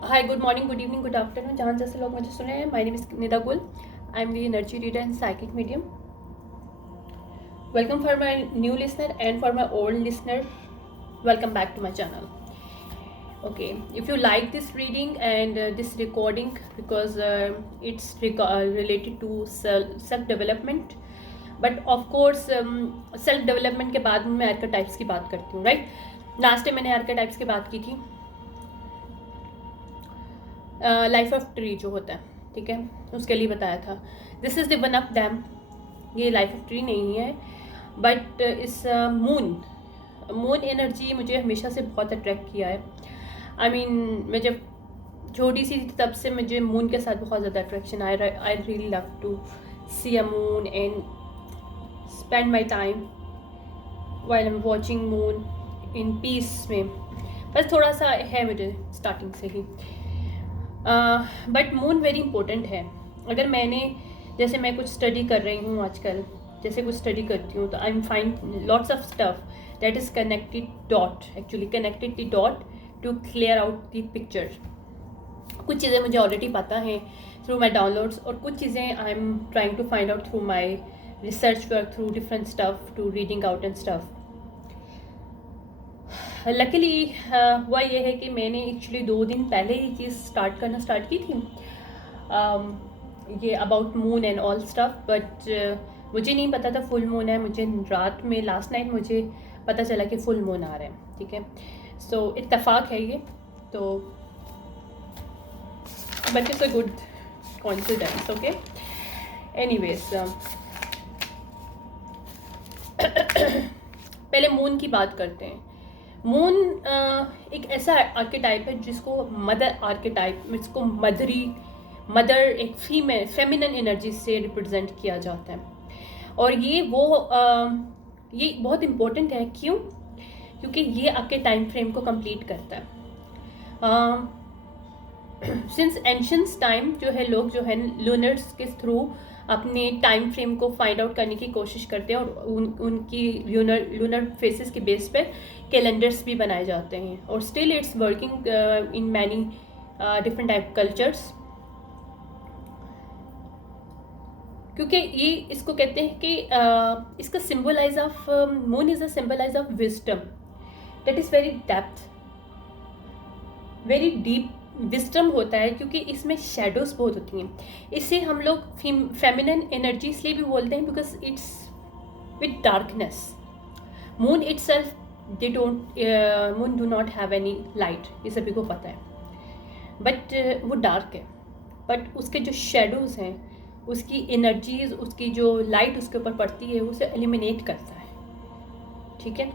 हाय, good morning, good evening, good afternoon, जहाँ जैसे लोग मुझे सुने हैं। माय नेम इज निदा गुल। I am the energy reader and psychic medium. Welcome for my new listener and for my old listener. Welcome back to my channel. Okay, if you like this reading and this recording because it's related to self development, but of course self development के बाद मैं archetypes की बात करती हूँ, right. Last time मैंने archetypes की बात की थी. लाइफ ऑफ ट्री जो होता है, ठीक है, उसके लिए बताया था. This is the one of them. ये लाइफ ऑफ ट्री नहीं है, बट इस मून एनर्जी मुझे हमेशा से बहुत अट्रैक्ट किया है. आई मीन मैं जब छोटी सी थी तब से मुझे मून के साथ बहुत ज़्यादा attraction. I really love to see a moon and spend my time while I am watching moon in peace में. बस थोड़ा सा है मुझे स्टार्टिंग से ही. बट मून वेरी इंपॉर्टेंट है. अगर जैसे मैं कुछ स्टडी कर रही हूँ आजकल, जैसे कुछ स्टडी करती हूँ तो I am find lots of stuff that is connected dot, actually connected the dot to clear out the picture. कुछ चीज़ें मुझे ऑलरेडी पता हैं थ्रू माई डाउनलोड्स, और कुछ चीज़ें I am trying to find out through my research work, through different stuff, to reading out and stuff. Luckily हुआ ये है कि मैंने एक्चुअली 2 दिन पहले ही चीज़ स्टार्ट की थी, ये about moon and all stuff. But मुझे नहीं पता था फुल मून है. मुझे रात में लास्ट नाइट मुझे पता चला कि फुल मून आ रहा है, ठीक है. सो इत्तेफाक है ये तो, but it's a good coincidence. Okay, anyways पहले मून की बात करते हैं. मून एक ऐसा आर्केटाइप है जिसको मदर आर्केटाइप, जिसको मदर एक फेमिनन एनर्जी से रिप्रेजेंट किया जाता है. और ये बहुत इम्पोर्टेंट है. क्यों? क्योंकि ये आपके टाइम फ्रेम को कंप्लीट करता है. सिंस एंशियंट टाइम जो है, लोग जो है लूनर्स के थ्रू अपने टाइम फ्रेम को फाइंड आउट करने की कोशिश करते हैं, और उनकी लूनर फेसेस के बेस पर कैलेंडर्स भी बनाए जाते हैं. और still it's working in many different type cultures. क्योंकि ये इसको कहते हैं कि इसका symbolise of moon is a symbolise of wisdom that is very depth, very deep wisdom होता है. क्योंकि इसमें शेडोज बहुत होती हैं. इसे हम लोग फेमिनिन एनर्जी इसलिए भी बोलते हैं because it's with darkness. Moon itself moon do not have any light, ये सभी को पता है. बट वो डार्क है. बट उसके जो शेडोज हैं, उसकी एनर्जीज, उसकी जो लाइट उसके ऊपर पड़ती है, उसे एलिमिनेट करता है, ठीक है.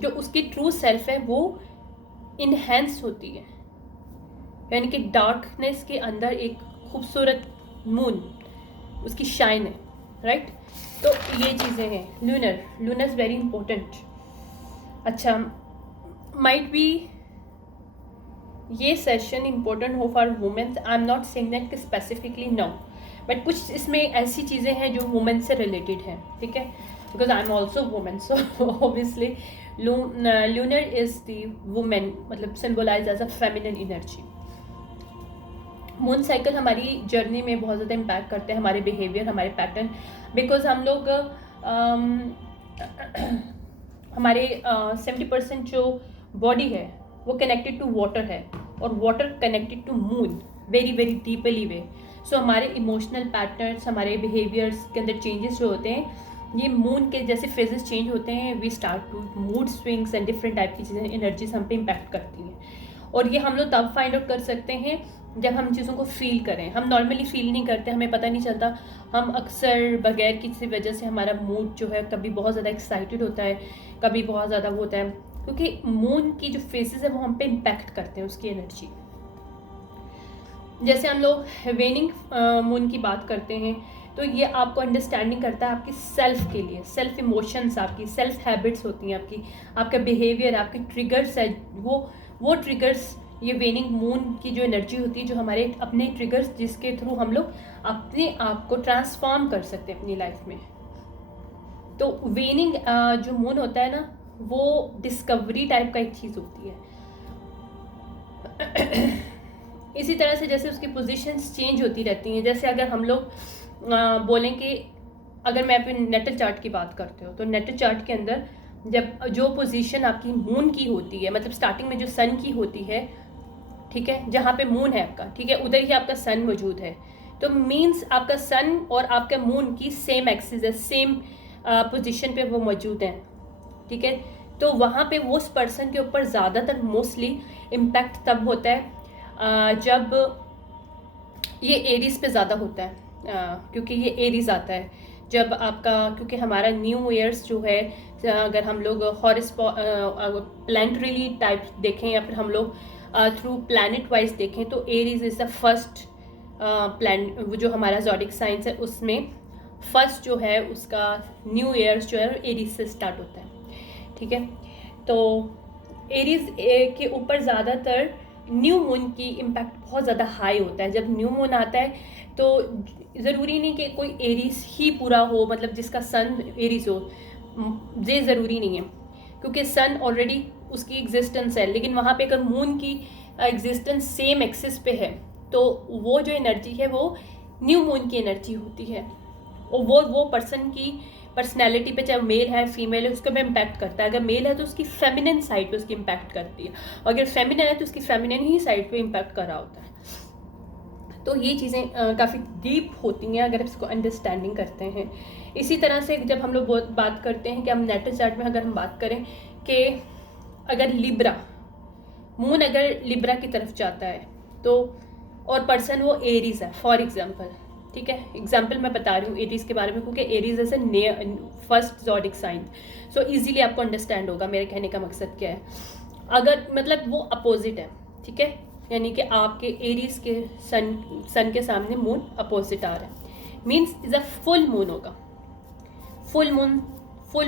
जो उसकी ट्रू सेल्फ है वो इन्हेंस होती है. यानी कि डार्कनेस के अंदर एक खूबसूरत मून, उसकी शाइन है, राइट. तो ये चीज़ें हैं. Lunar is very important. अच्छा, माइट बी ये सेशन इम्पोर्टेंट हो for womens. I am not saying that specifically no, but कुछ इसमें ऐसी चीज़ें हैं जो वुमेन से रिलेटेड हैं, ठीक है. Because I am also women, so obviously lunar is the women, मतलब symbolize as a feminine energy. Moon cycle हमारी जर्नी में बहुत ज़्यादा इम्पैक्ट करते हैं, हमारे बिहेवियर, हमारे पैटर्न. बिकॉज हम लोग हमारे 70% जो बॉडी है वो कनेक्टेड टू वाटर है, और water connected to moon very very deeply way. So हमारे इमोशनल पैटर्न्स, हमारे बिहेवियर्स के अंदर चेंजेस जो होते हैं, ये मून के जैसे फेजेस चेंज होते हैं, we start to mood swings and different type की चीज़ें, एनर्जीज हम पे इम्पैक्ट करती हैं. और ये हम लोग तब फाइंड आउट कर सकते हैं जब हम चीज़ों को फील करें. हम नॉर्मली फील नहीं करते, हमें पता नहीं चलता. हम अक्सर बगैर किसी वजह से हमारा मूड जो है कभी बहुत ज़्यादा एक्साइटेड होता है, कभी बहुत ज़्यादा वो होता है, क्योंकि मून की जो फेसेस है वो हम पे इम्पैक्ट करते हैं, उसकी एनर्जी. जैसे हम लोग वेनिंग मून की बात करते हैं तो ये आपको अंडरस्टैंडिंग करता है आपकी सेल्फ के लिए, सेल्फ इमोशंस, आपकी सेल्फ हैबिट्स होती हैं, आपका बिहेवियर, आपके ट्रिगर्स है, वो ट्रिगर्स, ये वेनिंग मून की जो एनर्जी होती है, जो हमारे अपने ट्रिगर्स, जिसके थ्रू हम लोग अपने आप को ट्रांसफॉर्म कर सकते हैं अपनी लाइफ में. तो वेनिंग जो मून होता है ना, वो डिस्कवरी टाइप का एक चीज़ होती है. इसी तरह से जैसे उसकी पोजीशंस चेंज होती रहती हैं, जैसे अगर हम लोग बोलें कि अगर मैं अपने नेटल चार्ट की बात करते हो तो नेटल चार्ट के अंदर जब जो पोजीशन आपकी मून की होती है, मतलब स्टार्टिंग में जो सन की होती है, ठीक है, जहाँ पे मून है आपका, ठीक है, उधर ही आपका सन मौजूद है, तो मीन्स आपका सन और आपका मून की सेम एक्सिस है, सेम पोजीशन पे वो मौजूद हैं, ठीक है। तो वहाँ पे उस पर्सन के ऊपर ज़्यादातर मोस्टली इम्पैक्ट तब होता है जब ये एरीज पे ज़्यादा होता है, क्योंकि ये एरीज आता है जब आपका, क्योंकि हमारा न्यू ईयर्स जो है, अगर हम लोग प्लानिटरी टाइप देखें या फिर हम लोग थ्रू प्लानिट वाइज देखें, तो Aries is the first plan, जो हमारा ज़ोडिक साइंस है उसमें फर्स्ट जो है उसका न्यू ईयर्स जो है एरीज से स्टार्ट होता है, ठीक है। तो एरीज के ऊपर ज़्यादातर न्यू मून की इम्पैक्ट बहुत ज़्यादा हाई होता है। जब न्यू मून आता है तो ज़रूरी नहीं कि कोई एरीज ही पूरा हो, मतलब जिसका सन एरीज हो, ये ज़रूरी नहीं है, क्योंकि सन ऑलरेडी उसकी एग्जिस्टेंस है, लेकिन वहाँ पे अगर मून की एग्जिस्टेंस सेम एक्सिस पे है तो वो जो एनर्जी है वो न्यू मून की एनर्जी होती है, और वो पर्सन की पर्सनैलिटी पे, चाहे मेल है फीमेल है, उसको भी इम्पैक्ट करता है। अगर मेल है तो उसकी फेमिनिन साइड पे उसकी इम्पैक्ट करती है, और अगर फेमिनिन है तो उसकी फेमिनिन ही साइड पे इम्पैक्ट कर रहा होता है। तो ये चीज़ें काफ़ी डीप होती हैं अगर आप इसको अंडरस्टैंडिंग करते हैं। इसी तरह से जब हम लोग बात करते हैं कि हम नेटल चार्ट में अगर हम बात करें कि अगर लिब्रा, मून अगर लिब्रा की तरफ जाता है तो, और पर्सन वो एरीज है फॉर एग्जांपल, ठीक है, एग्जांपल मैं बता रही हूँ एरीज के बारे में, क्योंकि Aries as a first zodiac sign, so easily आपको अंडरस्टैंड होगा मेरे कहने का मकसद क्या है। अगर मतलब वो अपोजिट है, ठीक है, यानी कि आपके एरीज के सन के सामने मून अपोजिट आ रहा है, means is a full moon होगा। फुल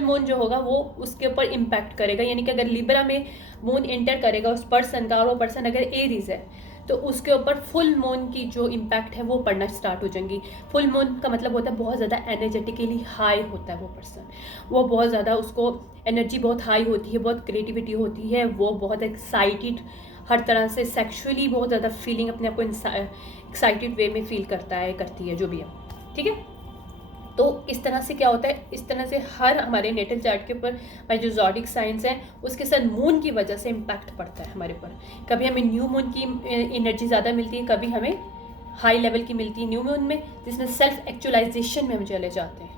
मून जो होगा वो उसके ऊपर इम्पैक्ट करेगा, यानी कि अगर लिब्रा में मून एंटर करेगा उस पर्सन का, और वो पर्सन अगर एरीज है तो उसके ऊपर फुल मून की जो इम्पैक्ट है वो पड़ना स्टार्ट हो जाएंगी। फुल मून का मतलब होता है बहुत ज़्यादा एनर्जेटिकली हाई होता है वो पर्सन, वो बहुत ज़्यादा, उसको एनर्जी बहुत हाई होती है, बहुत क्रिएटिविटी होती है, वो बहुत एक्साइटेड, हर तरह से सेक्सुअली बहुत ज़्यादा फीलिंग अपने आप को एक्साइटेड वे में फील करता है, करती है, जो भी है, ठीक है। तो इस तरह से क्या होता है, इस तरह से हर हमारे नेटल चार्ट के ऊपर हमारे जो ज़ोडिक साइंस है उसके साथ मून की वजह से इम्पैक्ट पड़ता है हमारे ऊपर। कभी हमें न्यू मून की एनर्जी ज़्यादा मिलती है, कभी हमें हाई लेवल की मिलती है न्यू मून में, जिसमें सेल्फ एक्चुअलाइजेशन में हम चले जाते हैं,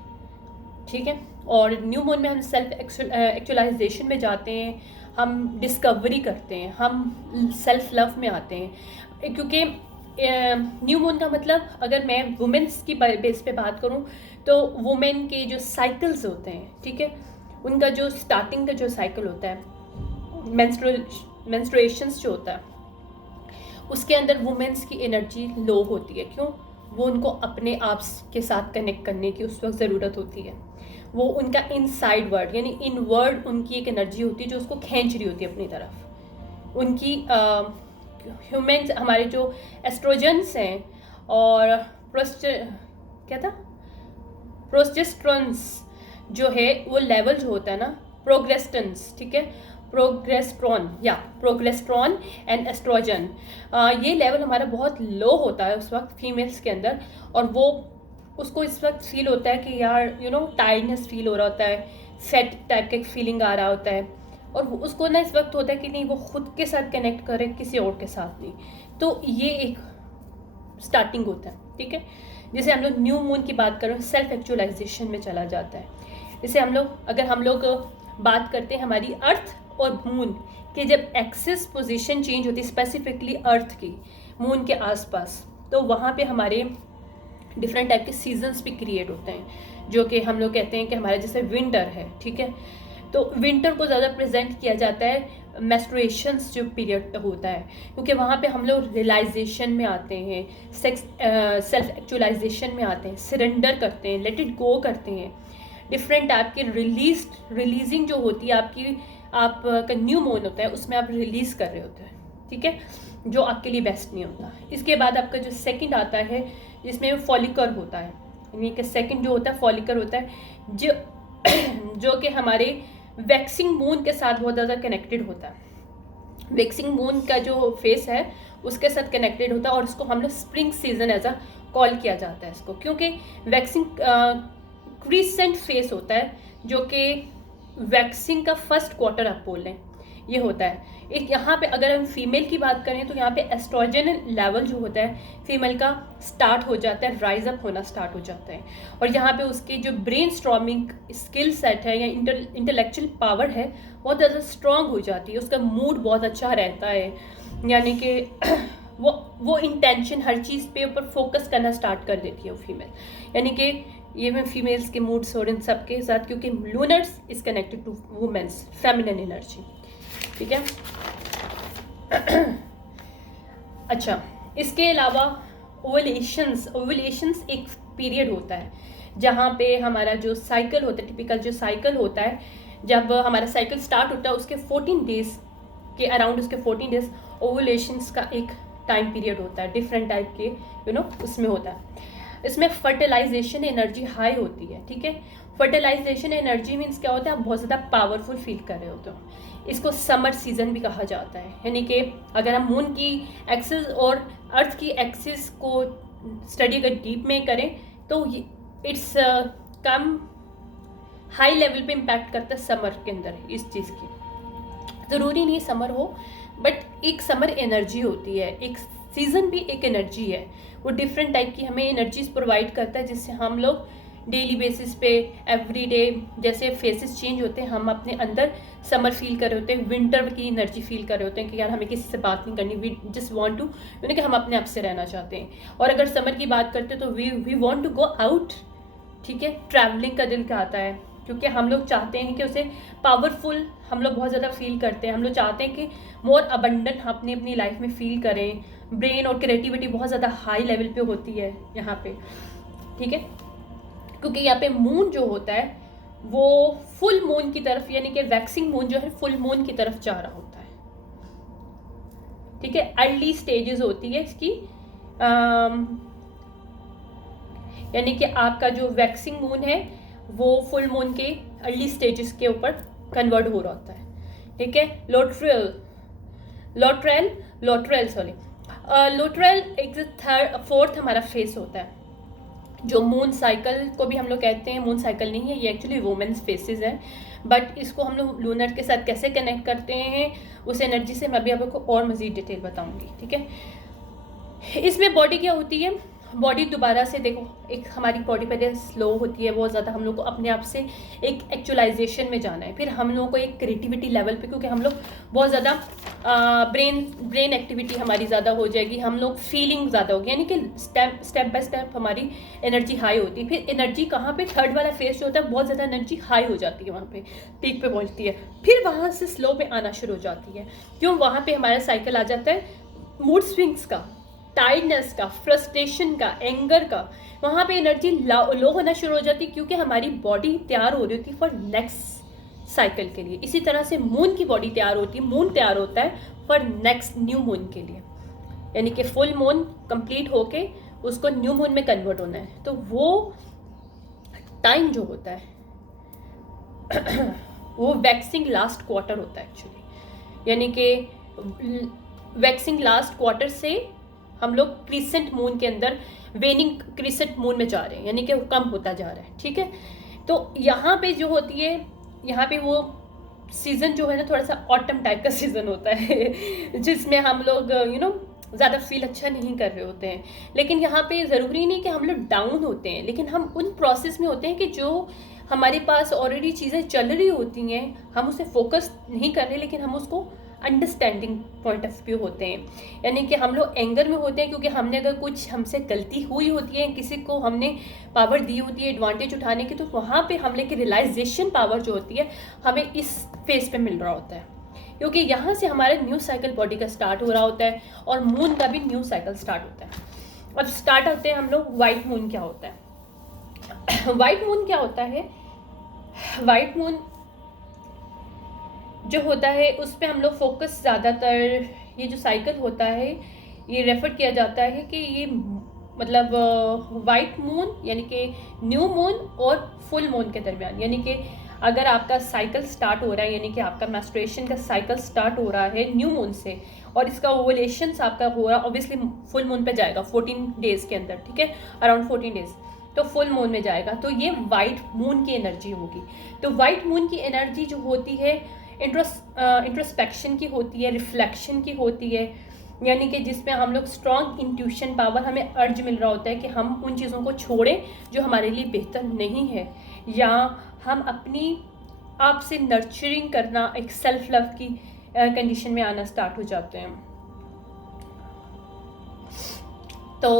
ठीक है। और न्यू मून में हम सेल्फ एक्चुअलाइजेशन में जाते हैं, हम डिस्कवरी करते हैं, हम सेल्फ लव में आते हैं, क्योंकि न्यू मून का मतलब अगर मैं वुमेन्स की बेस पे बात करूं तो वुमेन के जो साइकिल्स होते हैं, ठीक है, उनका जो स्टार्टिंग का जो साइकिल होता है, मेंस्ट्रुएशंस जो होता है, उसके अंदर वुमेन्स की एनर्जी लो होती है। क्यों? वो उनको अपने आप के साथ कनेक्ट करने की उस वक्त ज़रूरत होती है, वो उनका इनसाइड वर्ड यानी इनवर्ड उनकी एक एनर्जी होती है जो उसको खींच रही होती है अपनी तरफ। उनकी ह्यूमन्स, हमारे जो एस्ट्रोजन्स हैं और क्या था, प्रोजेस्टेरॉन्स जो है वो लेवल जो होता है ना, प्रोग्रेस्टेंस, ठीक है, प्रोग्रेस्ट्रॉन एंड एस्ट्रोजन, ये लेवल हमारा बहुत लो होता है उस वक्त फीमेल्स के अंदर, और वो उसको इस वक्त फील होता है कि यार टायर्डनेस फील हो रहा होता है, फेट टाइप का फीलिंग आ रहा होता है, और उसको ना इस वक्त होता है कि नहीं वो खुद के साथ कनेक्ट करे, किसी और के साथ नहीं। तो ये एक स्टार्टिंग होता है, ठीक है। जैसे हम लोग न्यू मून की बात करें, सेल्फ एक्चुअलाइजेशन में चला जाता है। जैसे अगर हम लोग बात करते हैं हमारी अर्थ और मून के, जब एक्सिस पोजीशन चेंज होती है, स्पेसिफिकली अर्थ की मून के आसपास, तो वहाँ पे हमारे डिफरेंट टाइप के सीजन्स भी क्रिएट होते हैं, जो कि हम लोग कहते हैं कि हमारा जैसे विंटर है, ठीक है, तो विंटर को ज़्यादा प्रेजेंट किया जाता है मेंस्ट्रुएशंस जो पीरियड होता है, क्योंकि वहाँ पे हम लोग रियलाइजेशन में आते हैं, सेल्फ एक्चुअलाइजेशन में आते हैं, सरेंडर करते हैं, लेट इट गो करते हैं, डिफरेंट टाइप के रिलीजिंग जो होती है आपका न्यू मून होता है, उसमें आप रिलीज़ कर रहे होते हैं, ठीक है, जो आपके लिए बेस्ट नहीं होता। इसके बाद आपका जो सेकंड आता है जिसमें फॉलिकर होता है, यानी कि सेकंड जो होता है फॉलिकर होता है जो कि हमारे वैक्सिंग मून के साथ बहुत ज़्यादा कनेक्टेड होता है। वैक्सिंग मून का जो फेस है उसके साथ कनेक्टेड होता है, और इसको हम लोग spring season as a call किया जाता है इसको, क्योंकि वैक्सिंग क्रीसेंट फेस होता है, जो कि वैक्सिंग का फर्स्ट क्वार्टर आप बोल लें ये होता है। एक यहाँ पे अगर हम फीमेल की बात करें तो यहाँ पे एस्ट्रोजन लेवल जो होता है फीमेल का स्टार्ट हो जाता है, राइज अप होना स्टार्ट हो जाता है, और यहाँ पे उसकी जो ब्रेन स्ट्रॉमिंग स्किल सेट है या इंटेलेक्चुअल पावर है बहुत ज़्यादा स्ट्रॉन्ग हो जाती है, उसका मूड बहुत अच्छा रहता है, यानी कि वो इंटेंशन हर चीज़ पे ऊपर फोकस करना स्टार्ट कर देती है वो फीमेल, यानी कि ये में फीमेल्स के मूड्स और इन सब के साथ, क्योंकि lunars is connected to womens feminine energy, ठीक है। अच्छा, इसके अलावा ओवुलेशंस एक पीरियड होता है जहाँ पे हमारा जो साइकिल होता है, टिपिकल जो साइकिल होता है, जब हमारा साइकिल स्टार्ट होता है उसके 14 डेज के अराउंड, उसके 14 डेज ओवुलेशंस का एक टाइम पीरियड होता है, डिफरेंट टाइप के उसमें होता है। इसमें फर्टिलाइजेशन एनर्जी हाई होती है, ठीक है। फर्टिलाइजेशन एनर्जी मीन्स क्या होता है, आप बहुत ज़्यादा पावरफुल फील कर रहे होते हो। इसको समर सीजन भी कहा जाता है, यानी कि अगर हम मून की एक्सिस और अर्थ की एक्सिस को स्टडी अगर डीप में करें तो इट्स कम हाई लेवल पे इम्पैक्ट करता है समर के अंदर इस चीज़ की। ज़रूरी नहीं समर हो, बट एक समर एनर्जी होती है, एक सीज़न भी एक एनर्जी है, वो डिफरेंट टाइप की हमें एनर्जीज प्रोवाइड करता है, जिससे हम लोग डेली बेसिस पे एवरी डे जैसे फेसेस चेंज होते हैं, हम अपने अंदर समर फील कर रहे होते हैं, विंटर की एनर्जी फील कर रहे होते हैं कि यार हमें किसी से बात नहीं करनी, वी जस्ट वांट टू यानी कि हम अपने आप से रहना चाहते हैं। और अगर समर की बात करते हैं तो we want to go out, ठीक है। ट्रैवलिंग का दिल कहता है, क्योंकि हम लोग चाहते हैं कि उसे पावरफुल हम लोग बहुत ज़्यादा फील करते हैं, हम लोग चाहते हैं कि मोर अबंडेंट अपनी अपनी लाइफ में फील करें, ब्रेन और क्रिएटिविटी बहुत ज़्यादा हाई लेवल पे होती है यहाँ पे, ठीक है। क्योंकि यहाँ पे मून जो होता है वो फुल मून की तरफ, यानी कि वैक्सिंग मून जो है फुल मून की तरफ जा रहा होता है, ठीक है। अर्ली स्टेजेस होती है इसकी, यानी कि आपका जो वैक्सिंग मून है वो फुल मून के अर्ली स्टेजेस के ऊपर कन्वर्ट हो रहा होता है, ठीक है। लोट्रेल एक फोर्थ हमारा फेस होता है, जो मून साइकिल को भी हम लोग कहते हैं। मून साइकिल नहीं है ये, एक्चुअली वुमेन्स फेसेस है, बट इसको हम लोग लूनर के साथ कैसे कनेक्ट करते हैं उस एनर्जी से मैं अभी आपको और मज़ीद डिटेल बताऊंगी, ठीक है। इसमें बॉडी क्या होती है, बॉडी दोबारा से देखो, एक हमारी बॉडी पहले स्लो होती है बहुत ज़्यादा, हम लोग को अपने आप से एक एक्चुअलाइजेशन में जाना है, फिर हम लोगों को एक क्रिएटिविटी लेवल पे, क्योंकि हम लोग बहुत ज़्यादा ब्रेन एक्टिविटी हमारी ज़्यादा हो जाएगी, हम लोग फीलिंग ज़्यादा होगी, यानी कि स्टेप बाय स्टेप हमारी एनर्जी हाई होती है। फिर एनर्जी कहाँ पे, थर्ड वाला फेस जो होता है बहुत ज़्यादा एनर्जी हाई हो जाती है, वहाँ पे पीक पे पहुँचती है, फिर वहाँ से स्लो पे आना शुरू हो जाती है। क्यों, वहाँ पे हमारा साइकिल आ जाता है मूड स्विंग्स का, टायर्डनेस का, फ्रस्ट्रेशन का, एंगर का, वहाँ पे एनर्जी लो होना शुरू हो जाती है, क्योंकि हमारी बॉडी तैयार हो रही होती है फॉर नेक्स्ट साइकिल के लिए। इसी तरह से मून की बॉडी तैयार होती है, मून तैयार होता है फॉर नेक्स्ट न्यू मून के लिए, यानी कि फुल मून कंप्लीट होके उसको न्यू मून में कन्वर्ट होना है। तो वो टाइम जो होता है वो वैक्सिंग लास्ट क्वार्टर होता है एक्चुअली, यानी कि वैक्सिंग लास्ट क्वार्टर से हम लोग क्रिसेंट मून के अंदर वेनिंग क्रिसेंट मून में जा रहे हैं, यानी कि वो कम होता जा रहा है, ठीक है। तो यहाँ पे जो होती है, यहाँ पे वो सीज़न जो है ना थोड़ा सा ऑटम टाइप का सीज़न होता है जिसमें हम लोग ज़्यादा फील अच्छा नहीं कर रहे होते हैं। लेकिन यहाँ पे ज़रूरी नहीं कि हम लोग डाउन होते हैं, लेकिन हम उन प्रोसेस में होते हैं कि जो हमारे पास ऑलरेडी चीज़ें चल रही होती हैं हम उसे फोकस नहीं कर रहे, लेकिन हम उसको अंडरस्टैंडिंग पॉइंट ऑफ व्यू होते हैं, यानी कि हम लोग एंगर में होते हैं क्योंकि हमने अगर कुछ हमसे गलती हुई होती है, किसी को हमने पावर दी होती है एडवांटेज उठाने की, तो वहाँ पे हमने की रियलाइजेशन पावर जो होती है हमें इस फेज पे मिल रहा होता है, क्योंकि यहाँ से हमारा न्यू साइकिल बॉडी का स्टार्ट हो रहा होता है और मून का भी न्यू साइकिल स्टार्ट होता है। अब स्टार्ट होते हैं हम लोग वाइट मून क्या होता है। वाइट मून क्या होता है, वाइट मून जो होता है उस पर हम लोग फोकस ज़्यादातर, ये जो साइकिल होता है ये रेफर किया जाता है कि ये मतलब वाइट मून यानी कि न्यू मून और फुल मून के दरमियान, यानी कि अगर आपका साइकिल स्टार्ट हो रहा है, यानी कि आपका मेंस्ट्रुएशन का साइकिल स्टार्ट हो रहा है न्यू मून से, और इसका ओवुलेशंस आपका हो रहा है ऑब्वियसली फुल मून पे जाएगा 14 डेज के अंदर, ठीक है, अराउंड 14 डेज, तो फुल मून में जाएगा, तो ये वाइट मून की एनर्जी होगी। तो वाइट मून की एनर्जी जो होती है इंट्रोस्पेक्शन की होती है, रिफ्लेक्शन की होती है, यानी कि जिसमें हम लोग स्ट्रॉन्ग इंट्यूशन पावर, हमें अर्ज मिल रहा होता है कि हम उन चीज़ों को छोड़ें जो हमारे लिए बेहतर नहीं है, या हम अपनी आप से नर्चरिंग करना, एक सेल्फ लव की कंडीशन में आना स्टार्ट हो जाते हैं। तो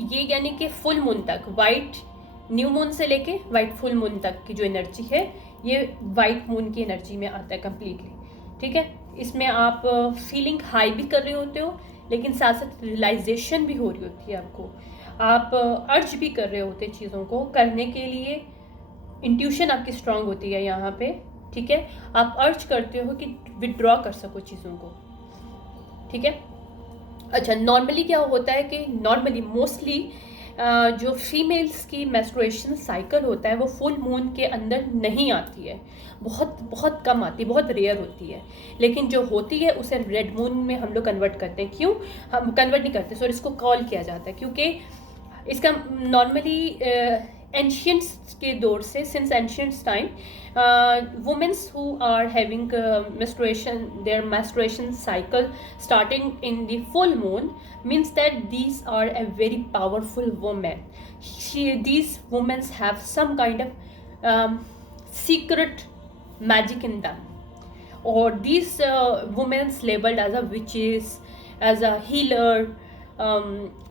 ये यानी कि फुल मून तक, वाइट न्यू मून से लेके वाइट फुल मून तक की जो एनर्जी है, ये वाइट मून की एनर्जी में आता है कम्प्लीटली, ठीक है। इसमें आप फीलिंग हाई भी कर रहे होते हो, लेकिन साथ साथ रियलाइजेशन भी हो रही होती है आपको, आप अर्ज भी कर रहे होते हैं चीज़ों को करने के लिए, इंट्यूशन आपकी स्ट्रांग होती है यहाँ पे, ठीक है। आप अर्ज करते हो कि विड्रॉ कर सको चीज़ों को, ठीक है। अच्छा, नॉर्मली क्या होता है कि नॉर्मली मोस्टली जो फीमेल्स की मेंस्ट्रुएशन साइकिल होता है वो फुल मून के अंदर नहीं आती है, बहुत बहुत कम आती है, बहुत रेयर होती है, लेकिन जो होती है उसे रेड मून में हम लोग कन्वर्ट करते हैं। क्यों हम कन्वर्ट नहीं करते, सॉरी, इसको कॉल किया जाता है, क्योंकि इसका नॉर्मली एंशियंट्स के दौर से, since ancients time, womens who are having menstruation, their menstruation cycle starting in the full moon means that these are a very powerful woman. These women have some kind of secret magic in them, or these women labeled as a witches, as a healer,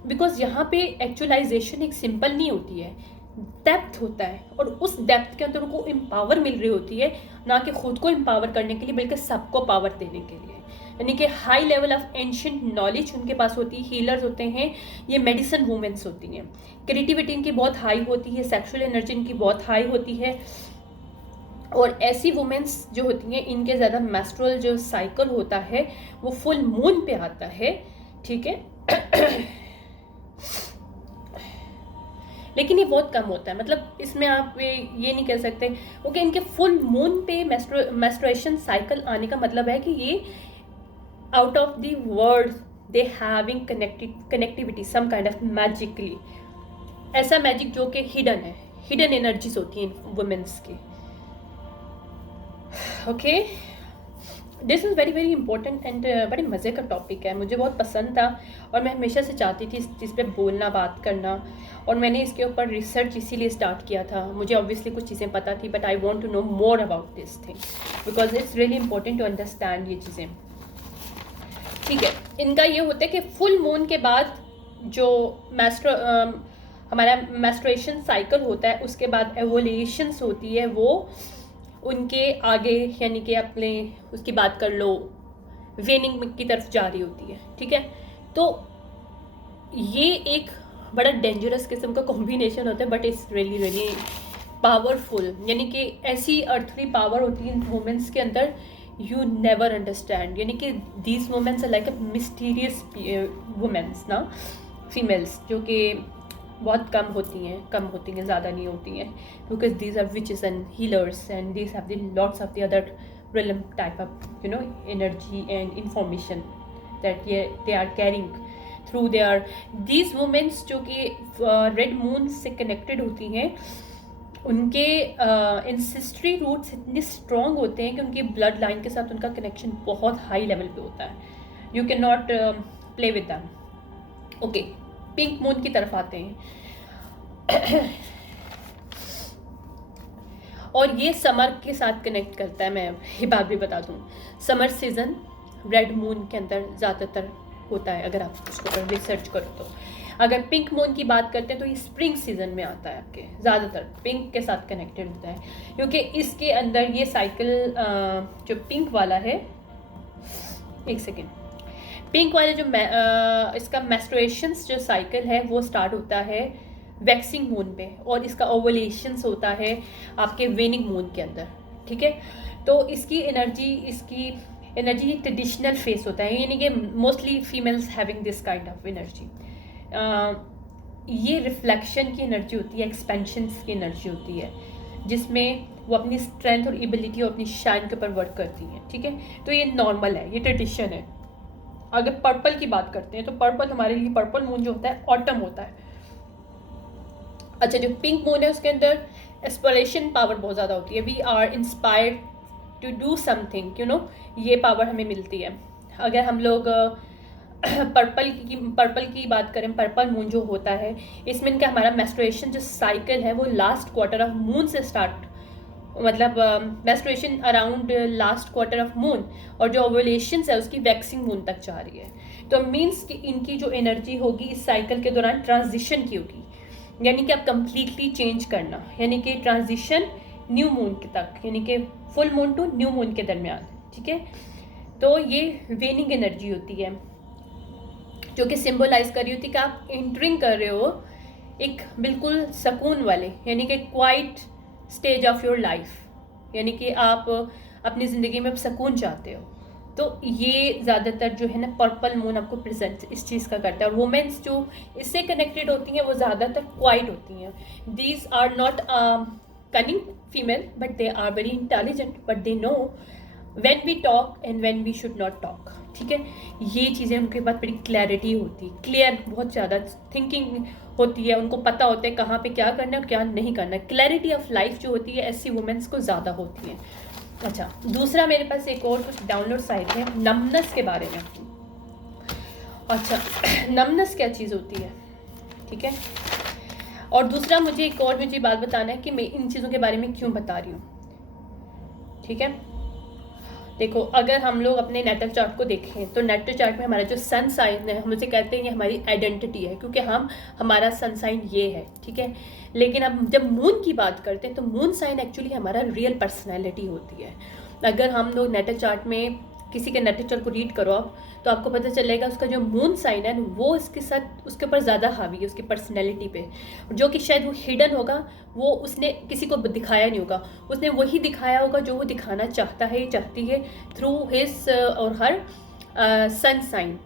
because यहाँ पे actualisation एक simple नहीं होती है, depth होता है, और उस डेप्थ के अंदर उनको एम्पावर मिल रही होती है, ना कि खुद को एम्पावर करने के लिए बल्कि सबको पावर देने के लिए, यानी कि high level of ancient knowledge उनके पास होती है। हीलर्स होते हैं, ये मेडिसिन वुमेन्स होती हैं, क्रिएटिविटी इनकी बहुत हाई होती है, सेक्सुअल एनर्जी इनकी बहुत हाई होती है, और ऐसी वुमेन्स जो होती हैं इनके ज़्यादा मेंस्ट्रुअल जो साइकिल होता है वो फुल मून पे आता है, ठीक है। लेकिन ये बहुत कम होता है, मतलब इसमें आप ये नहीं कह सकते ओके इनके फुल मून पे मेंस्ट्रुएशन साइकिल आने का मतलब है कि ये out of the world they having connectivity some kind of magically, ऐसा मैजिक जो कि हिडन है, हिडन एनर्जीज होती हैं वुमेन्स की। Okay, this is very very important and बड़े मज़े का टॉपिक है, मुझे बहुत पसंद था और मैं हमेशा से चाहती थी इस चीज़ पे बोलना, बात करना, और मैंने इसके ऊपर रिसर्च इसीलिए स्टार्ट किया था। मुझे ऑब्वियसली कुछ चीज़ें पता थी, but I want to know more about this thing because it's really important to understand ये चीज़ें, ठीक है। इनका ये होता है कि फुल मून के बाद जो हमारा मेंस्ट्रुएशन साइकिल होता है उसके बाद एवोल्यूशंस होती है, वो उनके आगे यानी कि अपने उसकी बात कर लो वेनिंग की तरफ जा रही होती है, ठीक है। तो ये एक बड़ा डेंजरस किस्म का कॉम्बिनेशन होता है, but it's really really powerful, यानी कि ऐसी अर्थली पावर होती है इन वुमेन्स के अंदर, यू नेवर अंडरस्टैंड, यानी कि these womens are like a mysterious womens ना, फीमेल्स जो कि बहुत कम होती हैं, ज़्यादा नहीं होती हैं, because these are witches and healers and these have the lots of the other realm type of energy and information that they are carrying through there. These womens जो कि रेड मून से कनेक्टेड होती हैं, उनके इंसिस्ट्री roots इतने strong होते हैं कि उनकी ब्लड लाइन के साथ उनका कनेक्शन बहुत हाई लेवल पे होता है, you can not play with them. Okay, pink moon की तरफ आते हैं और ये समर के साथ कनेक्ट करता है, मैं ये बात भी बता दूँ, समर सीजन रेड मून के अंदर ज़्यादातर होता है, अगर आप उसको पर रिसर्च करो तो। अगर पिंक मून की बात करते हैं तो ये स्प्रिंग सीजन में आता है, आपके ज़्यादातर पिंक के साथ कनेक्टेड होता है, क्योंकि इसके अंदर ये साइकिल जो पिंक वाला है, एक सेकेंड, पिंक वाले जो इसका मेंस्ट्रुएशंस जो साइकिल है वो स्टार्ट होता है वैक्सिंग मून पे, और इसका ओवुलेशंस होता है आपके वेनिंग मून के अंदर, ठीक है। तो इसकी एनर्जी ट्रेडिशनल फेस होता है, यानी कि mostly females having this kind of energy. ये रिफ्लेक्शन की एनर्जी होती है, एक्सपेंशंस की एनर्जी होती है, जिसमें वो अपनी स्ट्रेंथ और एबिलिटी और अपनी शाइन के ऊपर वर्क करती हैं, ठीक है। तो ये नॉर्मल है, ये ट्रेडिशन है। अगर पर्पल की बात करते हैं तो पर्पल हमारे लिए, पर्पल मून जो होता है ऑटम होता है। अच्छा, जो पिंक मून है उसके अंदर एस्पिरेशन पावर बहुत ज़्यादा होती है। We are inspired to do something, you know, ये पावर हमें मिलती है। अगर हम लोग पर्पल की बात करें, पर्पल मून जो होता है इसमें क्या हमारा मेंस्ट्रुएशन जो साइकिल है वो लास्ट क्वार्टर ऑफ मून से स्टार्ट, मतलब menstruation around last quarter of moon, और जो ओवुलेशन है उसकी वैक्सिंग मून तक जा रही है। तो मीन्स कि इनकी जो एनर्जी होगी इस साइकिल के दौरान ट्रांजिशन की होगी, यानी कि आप कंप्लीटली चेंज करना, यानी कि ट्रांजिशन न्यू मून के तक, यानी कि full moon to new moon के दरमियान, ठीक है। तो ये वेनिंग एनर्जी होती है जो कि सिंबलाइज कर रही होती है कि आप एंटरिंग कर रहे हो एक बिल्कुल सुकून वाले, यानी कि quite stage of your life, यानी कि आप अपनी ज़िंदगी में सुकून चाहते हो। तो ये ज़्यादातर जो है ना पर्पल मून आपको प्रेजेंट इस चीज़ का करता है। और वुमेन्स जो इससे कनेक्टेड होती हैं वो ज़्यादातर क्वाइट होती हैं। These are not cunning female but they are very intelligent, but they know when we talk and when we should not talk, ठीक है। ये चीज़ें उनके पास बड़ी क्लैरिटी होती है, क्लियर, बहुत ज़्यादा थिंकिंग होती है, उनको पता होता है कहाँ पे क्या करना है और क्या नहीं करना है। क्लैरिटी ऑफ लाइफ जो होती है ऐसी वुमेन्स को ज़्यादा होती है। अच्छा, दूसरा मेरे पास एक और कुछ डाउनलोड साइट है नमनेस के बारे में। अच्छा, नमनेस क्या चीज़ होती है, ठीक है। और दूसरा मुझे एक और बात बताना है कि मैं इन चीज़ों के बारे में क्यों बता रही हूँ, ठीक है। देखो, अगर हम लोग अपने नेटल चार्ट को देखें तो नेटल चार्ट में हमारा जो सन साइन है हम उसे कहते हैं ये हमारी आइडेंटिटी है, क्योंकि हमारा सन साइन ये है, ठीक है। लेकिन अब जब मून की बात करते हैं तो मून साइन एक्चुअली हमारा रियल पर्सनैलिटी होती है। अगर हम लोग नेटल चार्ट में किसी के नेटल चार्ट को रीड करो आप तो आपको पता चलेगा उसका जो मून साइन है वो इसके साथ उसके ऊपर ज़्यादा हावी है, उसकी पर्सनैलिटी पे, जो कि शायद वो हिडन होगा, वो उसने किसी को दिखाया नहीं होगा, उसने वही दिखाया होगा जो वो दिखाना चाहता है, चाहती है थ्रू हिज और हर सन साइन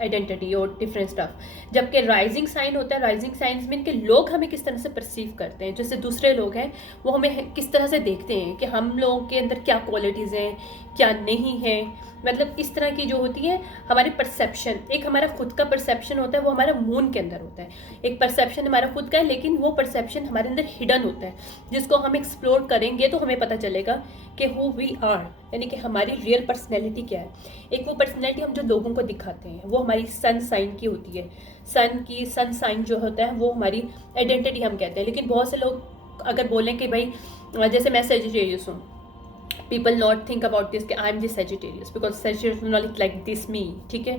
आइडेंटिटी और डिफरेंट स्टफ। जबकि राइजिंग साइन होता है, राइजिंग साइंस में इनके लोग हमें किस तरह से परसीव करते हैं, जैसे दूसरे लोग हैं वो हमें किस तरह से देखते हैं कि हम लोगों के अंदर क्या क्वालिटीज़ हैं क्या नहीं है, मतलब इस तरह की जो होती है हमारी परसेप्शन। एक हमारा खुद का परसेप्शन होता है वो हमारा मून के अंदर होता है, एक परसेप्शन हमारा खुद का है लेकिन वो परसेप्शन हमारे अंदर हिडन होता है, जिसको हम एक्सप्लोर करेंगे तो हमें पता चलेगा कि हु वी आर, यानी कि हमारी रियल पर्सनैलिटी क्या है। एक वो पर्सनैलिटी हम जो लोगों को दिखाते हैं वो हमारी सन साइन की होती है, सन साइन जो होता है वो हमारी आइडेंटिटी हम कहते हैं। लेकिन बहुत से लोग अगर बोलें कि भाई जैसे मैं सेजिटेरियस हूँ, people not think about this कि I am the Sagittarius because Sagittarius will not like this me, ठीक है।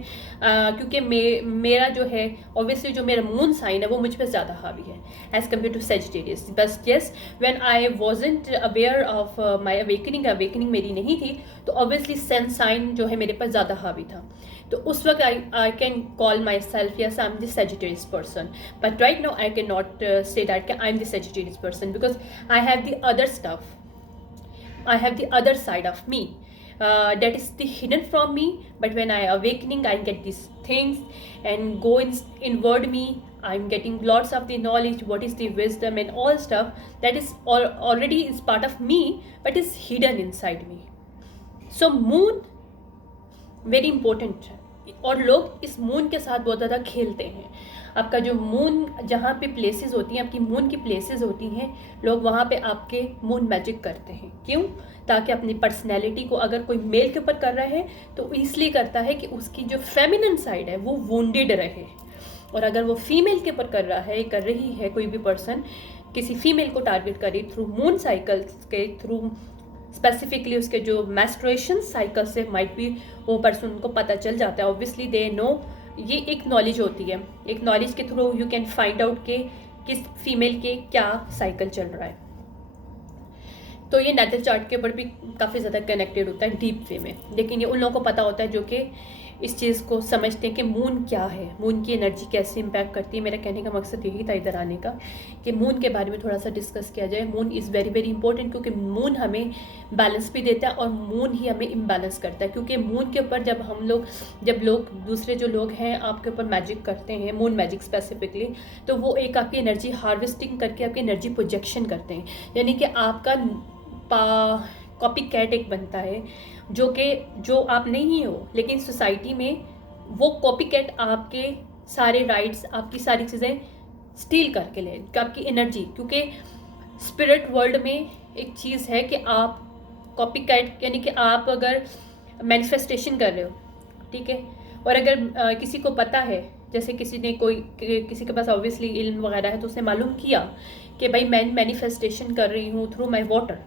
क्योंकि मेरा जो है obviously जो मेरा मून साइन है वो मुझ पर ज़्यादा हावी है as compared to Sagittarius। बस yes, when I wasn't aware of my awakening मेरी नहीं थी तो obviously sun sign जो है मेरे पर ज़्यादा हावी था, तो उस वक्त I can call myself yes I am the Sagittarius person, but right now I cannot say that I am the Sagittarius person because I have the other stuff, I have the other side of me that is the hidden from me, but when I awakening I get these things and go inward me, I'm getting lots of the knowledge, what is the wisdom and all stuff that is already is part of me but is hidden inside me. So moon very important है और लोग इस moon के साथ बहुत ज़्यादा खेलते हैं। आपका जो मून जहाँ पे प्लेसेस होती हैं, आपकी मून की प्लेसेस होती हैं, लोग वहाँ पे आपके मून मैजिक करते हैं। क्यों? ताकि अपनी पर्सनैलिटी को अगर कोई मेल के ऊपर कर रहा है तो इसलिए करता है कि उसकी जो फेमिनिन साइड है वो वुंडेड रहे, और अगर वो फीमेल के ऊपर कर रहा है कर रही है कोई भी पर्सन किसी फीमेल को टारगेट करे थ्रू मून साइकिल्स के थ्रू स्पेसिफिकली उसके जो मैस्ट्रुएशन साइकिल से माइट भी वो पर्सन को पता चल जाता है। ऑब्वियसली दे नो, ये एक नॉलेज होती है, एक नॉलेज के through you can find out के किस फीमेल के क्या साइकिल चल रहा है। तो ये नेटल चार्ट के ऊपर भी काफ़ी ज़्यादा कनेक्टेड होता है डीप वे में, लेकिन ये उन लोगों को पता होता है जो कि इस चीज़ को समझते हैं कि मून क्या है, मून की एनर्जी कैसे इम्पैक्ट करती है। मेरा कहने का मकसद यही था इधर आने का कि मून के बारे में थोड़ा सा डिस्कस किया जाए। Moon is very very important, क्योंकि मून हमें बैलेंस भी देता है और मून ही हमें इम्बैलेंस करता है। क्योंकि मून के ऊपर जब लोग दूसरे जो लोग हैं आपके ऊपर मैजिक करते हैं, मून मैजिक स्पेसिफिकली, तो वो एक आपकी एनर्जी हार्वेस्टिंग करके आपकी एनर्जी प्रोजेक्शन करते हैं, यानी कि आपका कॉपी कैट एक बनता है जो आप नहीं हो, लेकिन सोसाइटी में वो कॉपी कैट आपके सारे राइट्स, आपकी सारी चीज़ें स्टील करके ले, आपकी एनर्जी। क्योंकि स्पिरिट वर्ल्ड में एक चीज़ है कि आप कॉपी कैट, यानी कि आप अगर मैनिफेस्टेशन कर रहे हो, ठीक है, और अगर किसी को पता है, जैसे किसी के पास ऑब्वियसली इल्म वगैरह है, तो उसने मालूम किया कि भाई मैं मैनिफेस्टेशन कर रही हूँ थ्रू माई वाटर,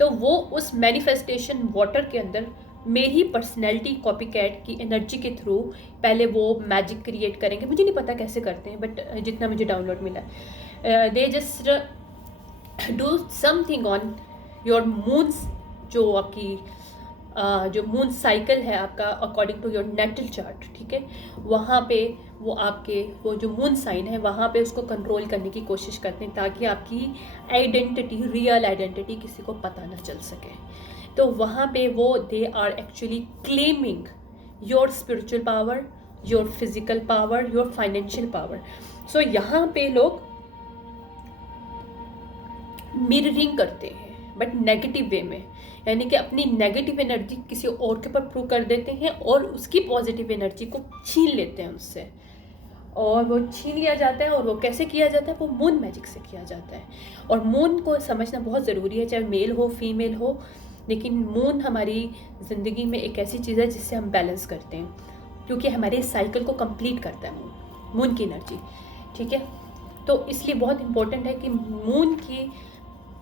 तो वो उस मैनिफेस्टेशन वाटर के अंदर मेरी पर्सनैलिटी कॉपी कैट की एनर्जी के थ्रू पहले वो मैजिक क्रिएट करेंगे। मुझे नहीं पता कैसे करते हैं, बट जितना मुझे डाउनलोड मिला, they just do something on your moons, जो आपकी जो मून साइकिल है आपका according to your natal chart, ठीक है, वहाँ पे वो जो मून साइन है वहाँ पे उसको कंट्रोल करने की कोशिश करते हैं, ताकि आपकी आइडेंटिटी, रियल आइडेंटिटी किसी को पता ना चल सके। तो वहाँ पे वो they are actually claiming your spiritual power, your physical power, your financial power. So यहाँ पे लोग मिररिंग करते हैं, बट नेगेटिव वे में, यानी कि अपनी नेगेटिव एनर्जी किसी और के ऊपर प्रूव कर देते हैं और उसकी पॉजिटिव एनर्जी को छीन लेते हैं उससे, और वो छीन लिया जाता है। और वो कैसे किया जाता है? वो मून मैजिक से किया जाता है। और मून को समझना बहुत ज़रूरी है, चाहे मेल हो फीमेल हो, लेकिन मून हमारी ज़िंदगी में एक ऐसी चीज़ है जिससे हम बैलेंस करते हैं, क्योंकि हमारे साइकिल को कंप्लीट करता है मून की एनर्जी, ठीक है। तो इसलिए बहुत इंपॉर्टेंट है कि मून की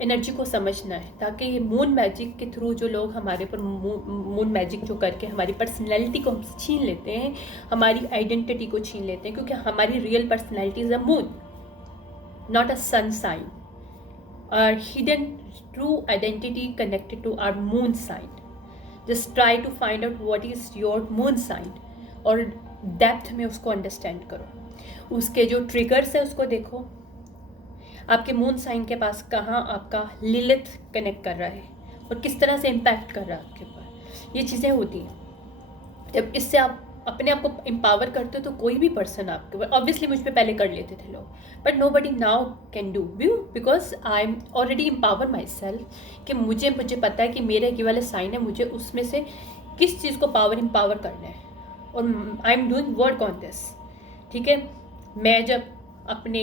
एनर्जी को समझना है, ताकि ये मून मैजिक के थ्रू जो लोग हमारे पर मून मैजिक जो करके हमारी पर्सनैलिटी को हमसे छीन लेते हैं, हमारी आइडेंटिटी को छीन लेते हैं, क्योंकि हमारी real personality is a moon, not a sun sign. Our hidden true identity connected to our moon sign. Just try to find out what is your moon sign, और डेप्थ में उसको अंडरस्टैंड करो। उसके जो ट्रिगर्स है उसको देखो, आपके मून साइन के पास कहाँ आपका लिलिथ कनेक्ट कर रहा है और किस तरह से इम्पैक्ट कर रहा है आपके ऊपर। ये चीज़ें होती हैं। जब इससे आप अपने आप को एम्पावर करते हो तो कोई भी पर्सन आपके ऊपर, ऑब्वियसली मुझ पे पहले कर लेते थे लोग, but nobody now can do view, because I am already empower myself, कि मुझे पता है कि मेरे ये वाले साइन है, मुझे उसमें से किस चीज़ को एम्पावर करना है, और I am doing work on this, ठीक है। मैं जब अपने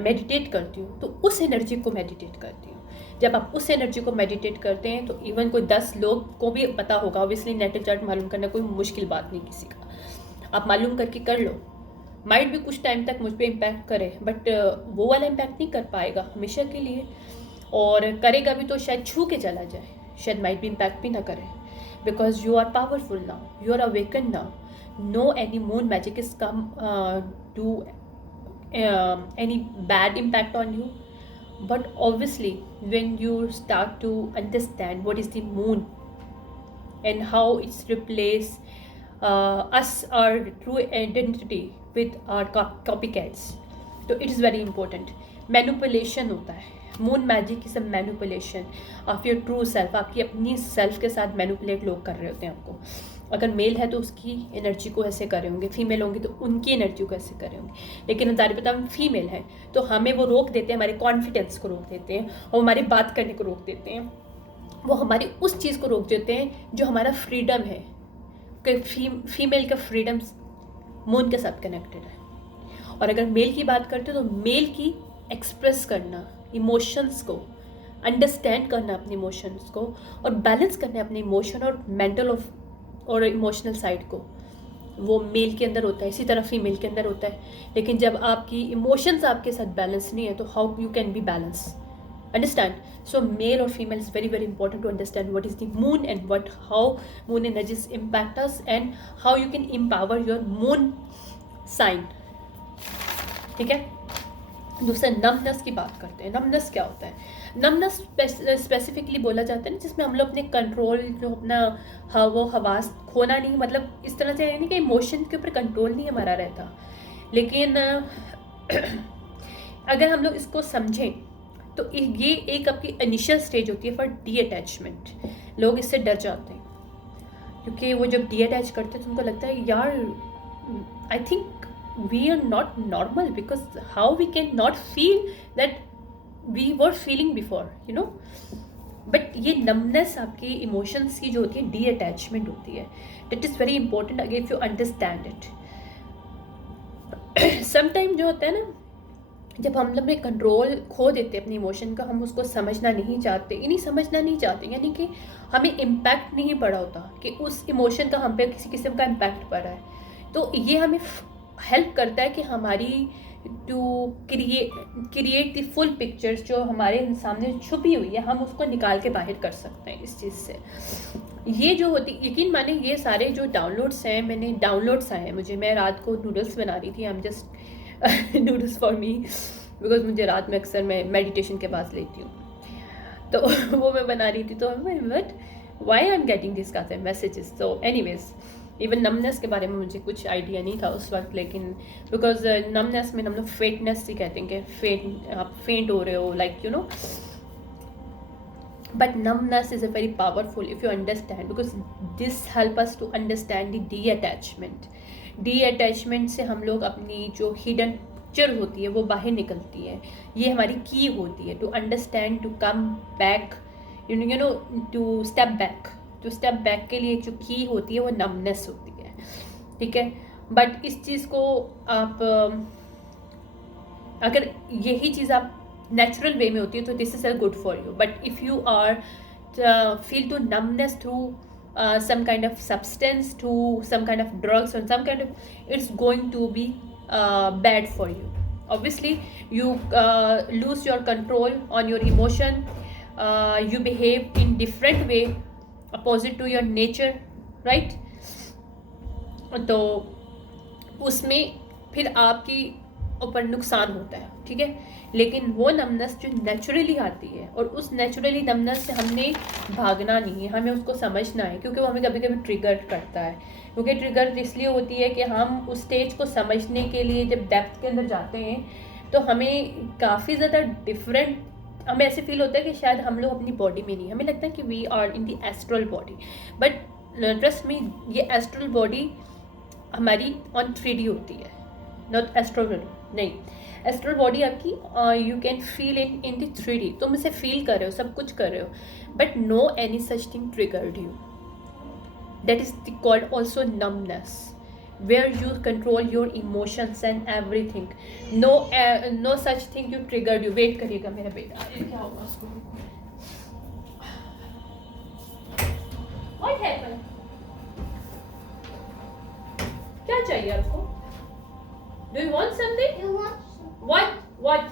मेडिटेट करती हूँ तो उस एनर्जी को मेडिटेट करती हूँ। जब आप उस एनर्जी को मेडिटेट करते हैं तो इवन कोई 10 लोग को भी पता होगा, ऑब्वियसली नेटल चार्ट मालूम करना कोई मुश्किल बात नहीं किसी का, आप मालूम करके कर लो। माइट भी कुछ टाइम तक मुझ पर इम्पैक्ट करे, बट वो वाला इम्पैक्ट नहीं कर पाएगा हमेशा के लिए, और करेगा भी तो शायद छू के चला जाए, शायद माइट भी इम्पैक्ट भी ना करे, because you are powerful now, you are awaken now, no any moon magic is come to any bad impact on you. But obviously when you start to understand what is the moon and how it's replace us, our true identity with our copycats, so it is very important. Manipulation होता है, moon magic is a manipulation of your true self. आपकी अपनी self के साथ manipulate लोग कर रहे होते हैं आपको। अगर मेल है तो उसकी एनर्जी को ऐसे कर रहे होंगे, फीमेल होंगे तो उनकी एनर्जी को ऐसे कर रहे होंगे, लेकिन हज़ारी पता हम फीमेल हैं तो हमें वो रोक देते हैं, हमारे कॉन्फिडेंस को रोक देते हैं, और हमारी बात करने को रोक देते हैं, वो हमारी उस चीज़ को रोक देते हैं जो हमारा फ्रीडम है, कि फीमेल का फ्रीडम मून के साथ कनेक्टेड है। और अगर मेल की बात करते हो तो मेल की एक्सप्रेस करना, इमोशंस को अंडरस्टैंड करना, अपने इमोशंस को, और बैलेंस करना अपने इमोशन और मेंटल और इमोशनल साइड को, वो मेल के अंदर होता है, इसी तरह फीमेल के अंदर होता है। लेकिन जब आपकी इमोशंस आपके साथ बैलेंस नहीं है तो how you can be balance, understand. So male और female is very very important to understand what is the moon and what how moon energies impact us and how you can empower your moon sign, ठीक है। दूसरा numbness की बात करते हैं। Numbness क्या होता है? नमनेस स्पेसिफिकली बोला जाता है ना, जिसमें हम लोग अपने कंट्रोल जो अपना वो हवास खोना नहीं, मतलब इस तरह से यानी कि इमोशन के ऊपर कंट्रोल नहीं हमारा रहता। लेकिन अगर हम लोग इसको समझें तो ये एक आपकी इनिशियल स्टेज होती है फॉर डी अटैचमेंट। लोग इससे डर जाते हैं क्योंकि वो जब डी अटैच करते हैं तो उनको लगता है यार I think we are not normal, because how we can not feel that we were feeling before, you know. But ये नमनेस आपकी इमोशंस की जो होती है डी अटैचमेंट होती है। दैट इज़ वेरी इंपॉर्टेंट अगर if you understand it. Sometime जो होता है ना, जब हम लोग कंट्रोल खो देते हैं अपनी इमोशन का, हम उसको समझना नहीं चाहते, समझना नहीं चाहते यानी कि हमें इम्पैक्ट नहीं पड़ा होता कि उस इमोशन का हम पे किसी किस्म का इम्पैक्ट पड़ा है, तो ये हमें हेल्प करता है कि हमारी to create the full pictures जो हमारे सामने छुपी हुई है, हम उसको निकाल के बाहर कर सकते हैं इस चीज़ से। ये जो होती, यकीन माने ये सारे जो डाउनलोड्स हैं, मैंने डाउनलोड्स आए हैं मुझे, मैं रात को नूडल्स बना रही थी, I am just noodles for me, because मुझे रात में अक्सर मैं मेडिटेशन के बाद लेती हूँ, तो वो मैं बना रही थी, तो but why I am getting this kind of messages. तो एनीवेज, इवन नमनेस के बारे में मुझे कुछ आइडिया नहीं था उस वक्त, लेकिन बिकॉज नमनेस में हम लोग फेटनेस ही कहते हैं कि आप फेंट हो रहे हो, like you know. But numbness is a very powerful if you understand, because this help us to understand the de-attachment. De-attachment से हम लोग अपनी जो hidden picture होती है वो बाहर निकलती है। ये हमारी की होती है to understand, to come back, you know, to step back. to step back के लिए जो की होती है वो numbness होती है, ठीक है। बट इस चीज़ को आप अगर यही चीज़ आप नेचुरल वे में होती है तो this is good for you. But if you are feel to numbness through some kind of substance, to some kind of drugs, or some kind of, it's going to be bad for you. Obviously you lose your control on your emotion, you behave in different way opposite to your nature, right? तो उसमें फिर आपकी ऊपर नुकसान होता है, ठीक है। लेकिन वो नमनेस जो नेचुरली आती है, और उस नेचुरली नमनेस से हमने भागना नहीं है, हमें उसको समझना है, क्योंकि वो हमें कभी कभी ट्रिगर करता है। क्योंकि ट्रिगर इसलिए होती है कि हम उस स्टेज को समझने के लिए जब डेप्थ के अंदर जाते हैं तो हमें काफ़ी ज़्यादा डिफरेंट, हमें ऐसे फील होता है कि शायद हम लोग अपनी बॉडी में नहीं, हमें लगता है कि we are in the astral body. But trust me, ये एस्ट्रल बॉडी हमारी ऑन 3D होती है, नॉट एस्ट्रल, नहीं। एस्ट्रल बॉडी आपकी you can feel in the 3D, तुम इसे फील कर रहे हो, सब कुछ कर रहे हो, but no any such thing triggered you. That is called also numbness, where you control your emotions and everything. No such thing you triggered you. Wait करिएगा मेरा बेटा, क्या होगा उसको। What happened? क्या चाहिए आपको? Do you want something? You want What? What?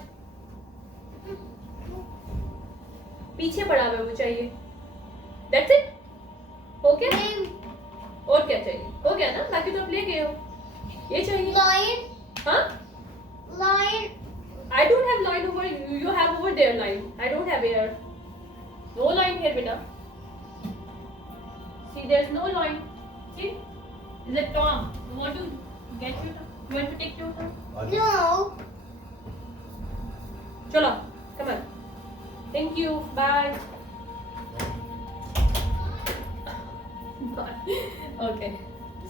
पीछे पड़ा हुआ है वो चाहिए। That's it? हो गया? some और क्या चाहिए? हो गया ना? बाकी तो आप ले गए हो। ये चाहिए? lion? हाँ? Lion? I don't have line over you. You have over there line. I don't have here. No line here, बेटा. See, there's no line. See? Is it Tom? You want to get your Tom? You want to take your Tom? No. चलो, come on. Thank you. Bye. Okay.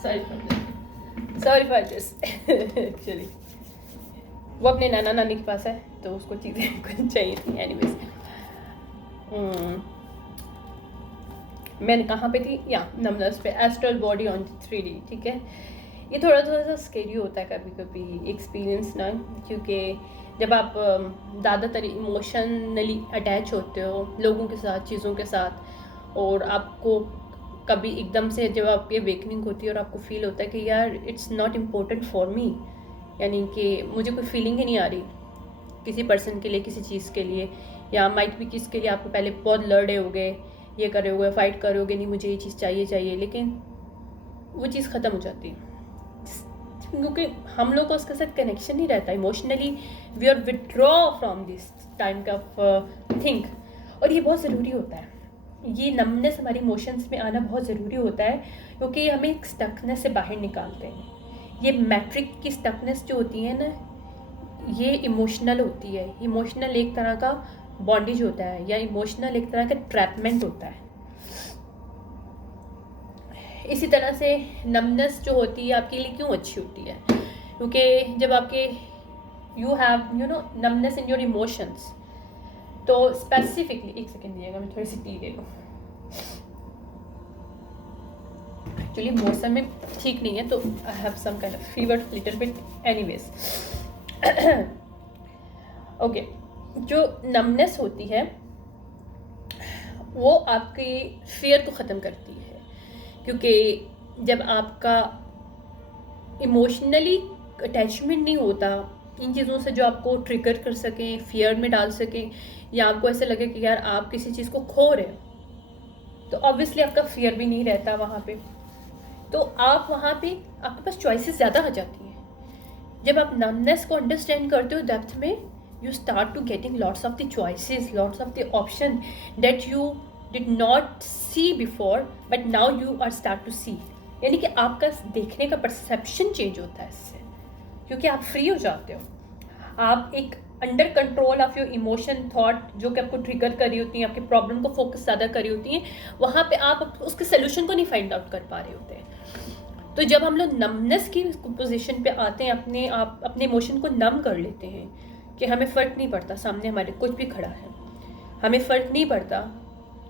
Sorry for this. Sorry for this. Actually, वो अपने नाना नानी के पास है तो उसको चीज़ें कुछ चाहिए थी। एनीवेज, मैंने कहाँ पे थी? या नमनेस पे, एस्ट्रल बॉडी ऑन 3D, ठीक है। ये थोड़ा सा स्केरी होता है कभी कभी एक्सपीरियंस ना, क्योंकि जब आप ज़्यादातर इमोशनली अटैच होते हो लोगों के साथ, चीज़ों के साथ, और आपको कभी एकदम से जब आपकी अवेकनिंग होती है और आपको फील होता है कि यार it's not important for me, यानी कि मुझे कोई फीलिंग ही नहीं आ रही किसी पर्सन के लिए, किसी चीज़ के लिए, या माइट भी किसके लिए आपको पहले बहुत लड़े हो गए, ये कर रहे हो, फाइट कर रहे हो, नहीं मुझे ये चीज़ चाहिए, लेकिन वो चीज़ ख़त्म हो जाती है क्योंकि हम लोग को उसके साथ कनेक्शन नहीं रहता emotionally. We are withdraw from this time of thing. और ये बहुत ज़रूरी होता है, ये नमनेस हमारी इमोशंस में आना बहुत ज़रूरी होता है, क्योंकि हमें एक स्टकनेस से बाहर निकालते हैं। ये मैट्रिक की स्टकनेस जो होती है ना, ये इमोशनल होती है। इमोशनल एक तरह का बॉन्डेज होता है, या इमोशनल एक तरह का ट्रैपमेंट होता है। इसी तरह से नमनेस जो होती है आपके लिए क्यों अच्छी होती है, क्योंकि जब आपके you have numbness in your emotions, तो स्पेसिफिकली, एक सेकेंड दिएगा, मैं थोड़ी सी टी ले लूँ। एक्चुअली मौसम में ठीक नहीं है, तो I have some kind of fever little bit anyways. Okay, जो नमनेस होती है वो आपकी फियर को ख़त्म करती है, क्योंकि जब आपका इमोशनली अटैचमेंट नहीं होता इन चीज़ों से जो आपको ट्रिगर कर सकें, फियर में डाल सकें, या आपको ऐसे लगे कि यार आप किसी चीज़ को खो रहे हो, तो ऑब्वियसली आपका फियर भी नहीं रहता वहाँ पे। तो आप वहाँ पे आपके पास चॉइसेस ज़्यादा आ जाती हैं। जब आप नमनेस को अंडरस्टैंड करते हो डेप्थ में, you start to getting lots of the choices, lots of the option that you did not see before, but now you are start to see। यानी कि आपका देखने का परसेप्शन चेंज होता है इससे, क्योंकि आप फ्री हो जाते हो। आप एक under control of your emotion thought जो कि आपको ट्रिगर कर रही होती हैं, आपके प्रॉब्लम को फोकस ज़्यादा कर रही होती हैं, वहाँ पे आप उसके सोल्यूशन को नहीं फाइंड आउट कर पा रहे होते हैं। तो जब हम लोग नमनेस की पोजीशन पे आते हैं, अपने इमोशन को नम कर लेते हैं कि हमें फ़र्क नहीं पड़ता सामने हमारे कुछ भी खड़ा है, हमें फ़र्क नहीं पड़ता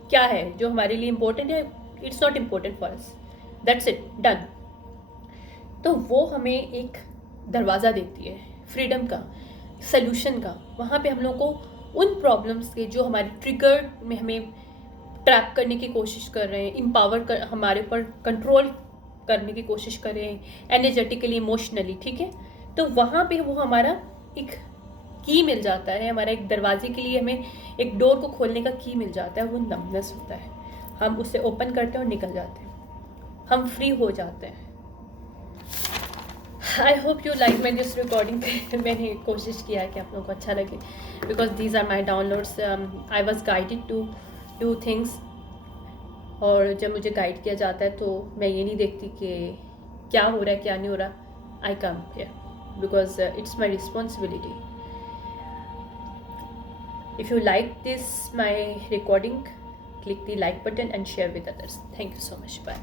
क्या है जो हमारे लिए इम्पोर्टेंट है, it's not important for us, that's it, done. तो वो हमें एक दरवाज़ा देती है फ्रीडम का, सल्यूशन का। वहाँ पे हम लोग को उन प्रॉब्लम्स के जो हमारे ट्रिगर में हमें ट्रैप करने की कोशिश कर रहे हैं, हमारे ऊपर कंट्रोल करने की कोशिश कर रहे हैं एनर्जेटिकली, इमोशनली, ठीक है, तो वहाँ पे वो हमारा एक की मिल जाता है, हमारा एक दरवाजे के लिए हमें एक डोर को खोलने का की मिल जाता है, वो नमनेस होता है। हम उसे ओपन करते हैं और निकल जाते हैं, हम फ्री हो जाते हैं। I hope you like my this recording. मैंने कोशिश किया है कि आप लोगों को अच्छा लगे, because these are my downloads. I was guided to do things, और जब मुझे गाइड किया जाता है तो मैं ये नहीं देखती कि क्या हो रहा है क्या नहीं हो रहा, I come here because it's my responsibility. If you like this my recording, click the like button and share with others. Thank you so much. Bye.